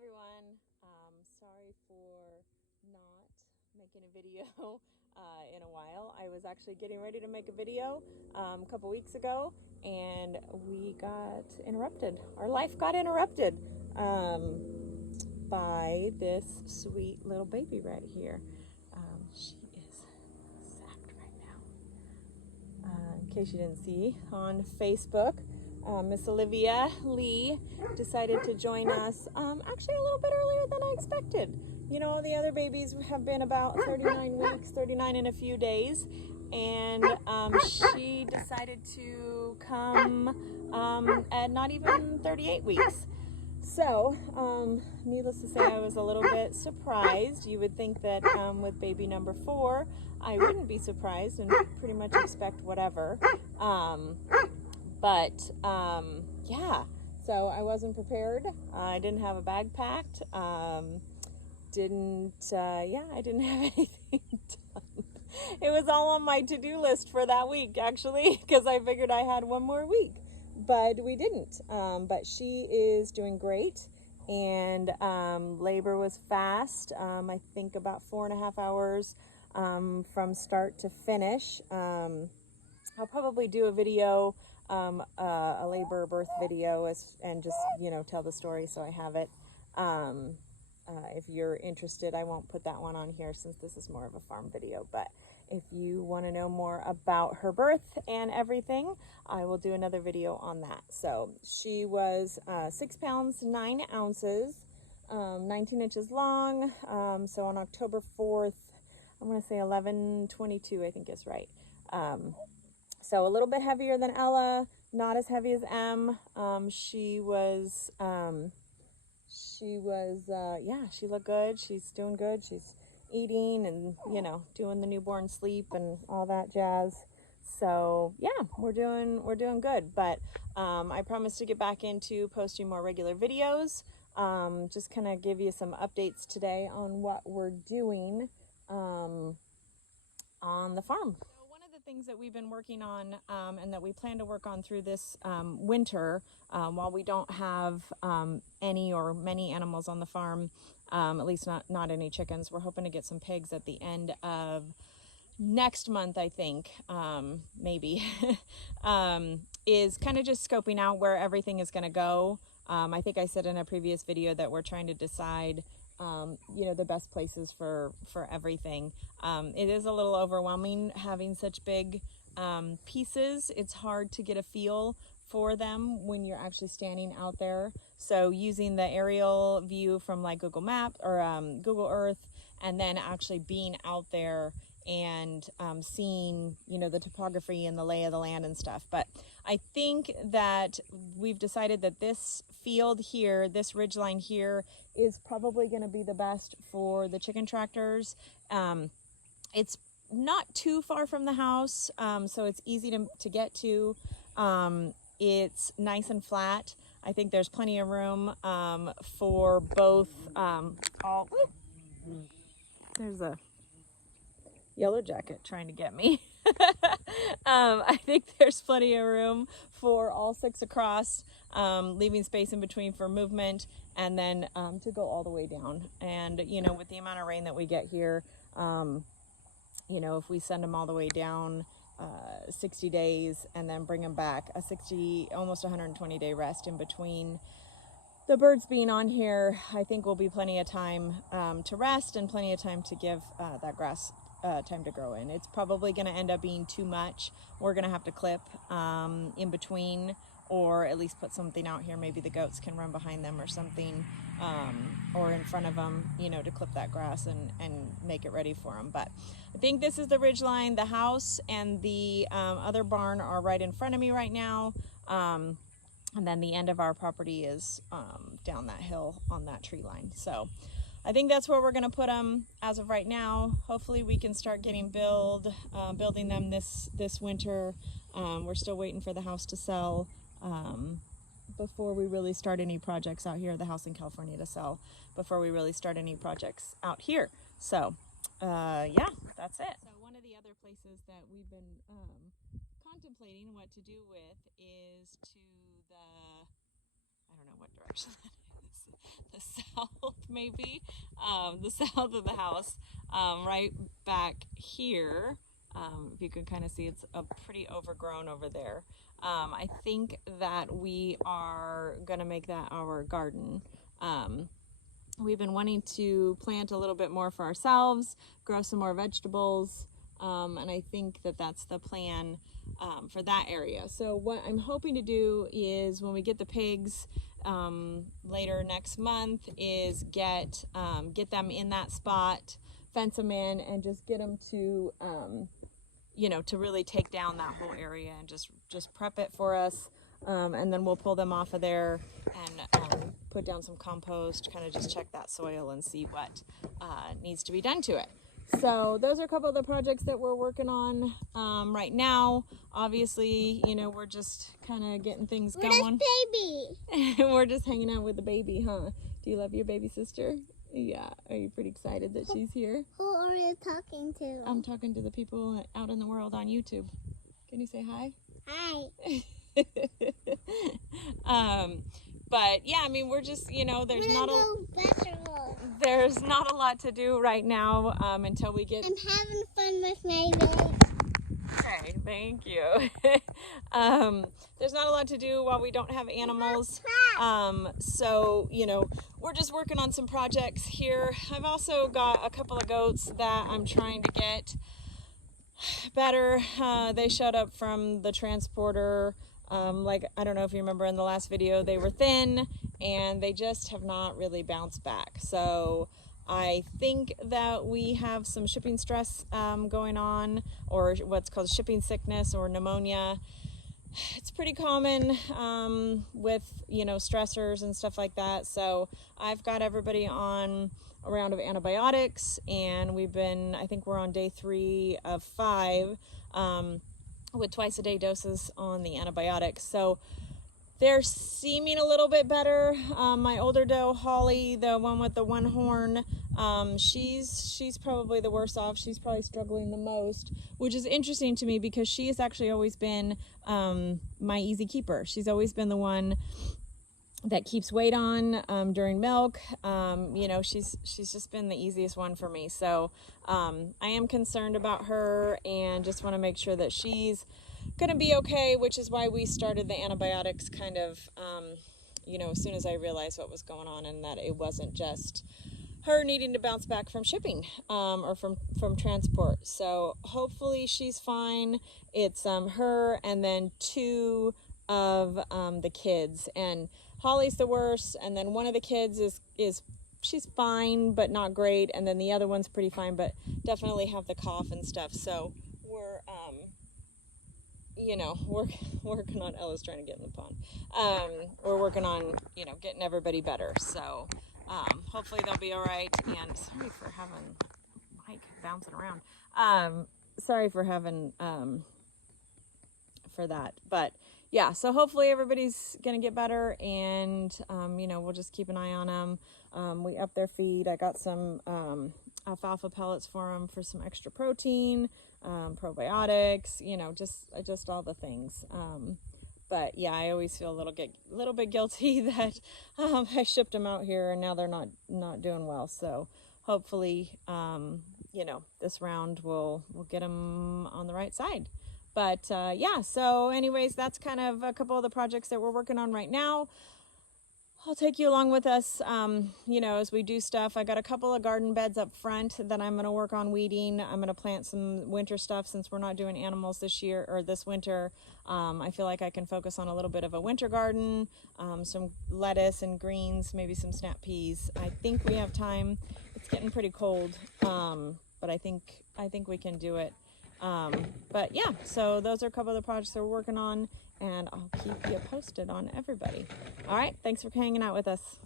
everyone. Sorry for not making a video in a while. I was actually getting ready to make a video a couple weeks ago and we got interrupted. Our life got interrupted by this sweet little baby right here. She is sacked right now. In case you didn't see on Facebook, Miss Olivia Lee decided to join us actually a little bit earlier than I expected. You know, the other babies have been about 39 weeks, 39 in a few days, and she decided to come at not even 38 weeks. So, needless to say, I was a little bit surprised. You would think that with baby number 4, I wouldn't be surprised and pretty much expect whatever. Yeah, so I wasn't prepared. I didn't have a bag packed. I didn't have anything done. It was all on my to-do list for that week, actually, because I figured I had one more week, but we didn't. But she is doing great, and labor was fast. I think about 4.5 hours from start to finish. I'll probably do a video, a labor birth video, and just, you know, tell the story so I have it. If you're interested, I won't put that one on here since this is more of a farm video, but if you want to know more about her birth and everything, I will do another video on that. So she was 6 pounds 9 ounces, 19 inches long. So on October 4th, I'm going to say 11/22, I think is right. So a little bit heavier than Ella, not as heavy as M. She looked good. She's doing good. She's eating and, you know, doing the newborn sleep and all that jazz. So yeah, we're doing good. But I promise to get back into posting more regular videos. Just kind of give you some updates today on what we're doing on the farm. Things that we've been working on and that we plan to work on through this winter while we don't have any or many animals on the farm, at least not any chickens. We're hoping to get some pigs at the end of next month, I think, maybe, is kind of just scoping out where everything is going to go. I think I said in a previous video that we're trying to decide you know, the best places for everything. It is a little overwhelming having such big pieces. It's hard to get a feel for them when you're actually standing out there. So using the aerial view from like Google Maps or Google Earth, and then actually being out there and seeing, you know, the topography and the lay of the land and stuff. But I think that we've decided that this field here, this ridgeline here, is probably going to be the best for the chicken tractors. It's not too far from the house, so it's easy to get to. It's nice and flat. I think there's plenty of room for both. There's a yellow jacket trying to get me. I think there's plenty of room for all 6 across, leaving space in between for movement, and then to go all the way down. And, you know, with the amount of rain that we get here, you know, if we send them all the way down 60 days and then bring them back, almost 120-day rest in between the birds being on here, I think will be plenty of time to rest and plenty of time to give that grass time to grow in. It's probably going to end up being too much. We're going to have to clip in between, or at least put something out here. Maybe the goats can run behind them or something, or in front of them, you know, to clip that grass and make it ready for them. But I think this is the ridge line. The house and the other barn are right in front of me right now. And then the end of our property is down that hill on that tree line. So I think that's where we're going to put them as of right now. Hopefully we can start getting building them this winter. We're still waiting for the house to sell before we really start any projects out here, the house in California to sell, before we really start any projects out here. So yeah, that's it. So one of the other places that we've been contemplating what to do with is to the, I don't know what direction that is, the south, maybe, the south of the house, right back here. If you can kind of see, it's pretty overgrown over there. I think that we are gonna make that our garden. We've been wanting to plant a little bit more for ourselves, grow some more vegetables, and I think that that's the plan for that area. So what I'm hoping to do is when we get the pigs later next month is get them in that spot, fence them in, and just get them to to really take down that whole area and just prep it for us, and then we'll pull them off of there and put down some compost, kind of just check that soil and see what needs to be done to it. So those are a couple of the projects that we're working on right now. Obviously, we're just kind of getting things going. Baby. We're just hanging out with the baby, huh? Do you love your baby sister? Yeah. Are you pretty excited that she's here? Who are you talking to? I'm talking to the people out in the world on YouTube. Can you say hi? Hi. But yeah, I mean, we're just, there's not a lot to do right now until we get. I'm having fun with my legs. Okay, thank you. There's not a lot to do while we don't have animals. So, we're just working on some projects here. I've also got a couple of goats that I'm trying to get better. They showed up from the transporter. I don't know if you remember in the last video, they were thin and they just have not really bounced back. So I think that we have some shipping stress going on, or what's called shipping sickness or pneumonia. It's pretty common with, stressors and stuff like that. So I've got everybody on a round of antibiotics, and I think we're on day 3 of 5 with twice-a-day doses on the antibiotics. So they're seeming a little bit better. My older doe, Holly, the one with the one horn, she's probably the worst off. She's probably struggling the most, which is interesting to me because she has actually always been my easy keeper. She's always been the one that keeps weight on during milk. She's just been the easiest one for me. So I am concerned about her and just want to make sure that she's gonna be okay, which is why we started the antibiotics kind of as soon as I realized what was going on, and that it wasn't just her needing to bounce back from shipping or from transport. So hopefully she's fine. It's her and then 2 of the kids, and Holly's the worst, and then one of the kids is she's fine but not great, and then the other one's pretty fine but definitely have the cough and stuff. So we're working on, Ella's trying to get in the pond. We're working on getting everybody better. So hopefully they'll be all right. And sorry for having Mike bouncing around. Sorry for having for that, but yeah, so hopefully everybody's gonna get better, and we'll just keep an eye on them. We up their feed. I got some alfalfa pellets for them for some extra protein, probiotics, just all the things. But yeah, I always feel a little bit guilty that I shipped them out here and now they're not doing well. So hopefully this round we'll get them on the right side. But yeah, so anyways, that's kind of a couple of the projects that we're working on right now. I'll take you along with us, as we do stuff. I got a couple of garden beds up front that I'm going to work on weeding. I'm going to plant some winter stuff since we're not doing animals this year or this winter. I feel like I can focus on a little bit of a winter garden, some lettuce and greens, maybe some snap peas. I think we have time. It's getting pretty cold, but I think we can do it. But yeah, so those are a couple of the projects that we're working on, and I'll keep you posted on everybody. All right, thanks for hanging out with us.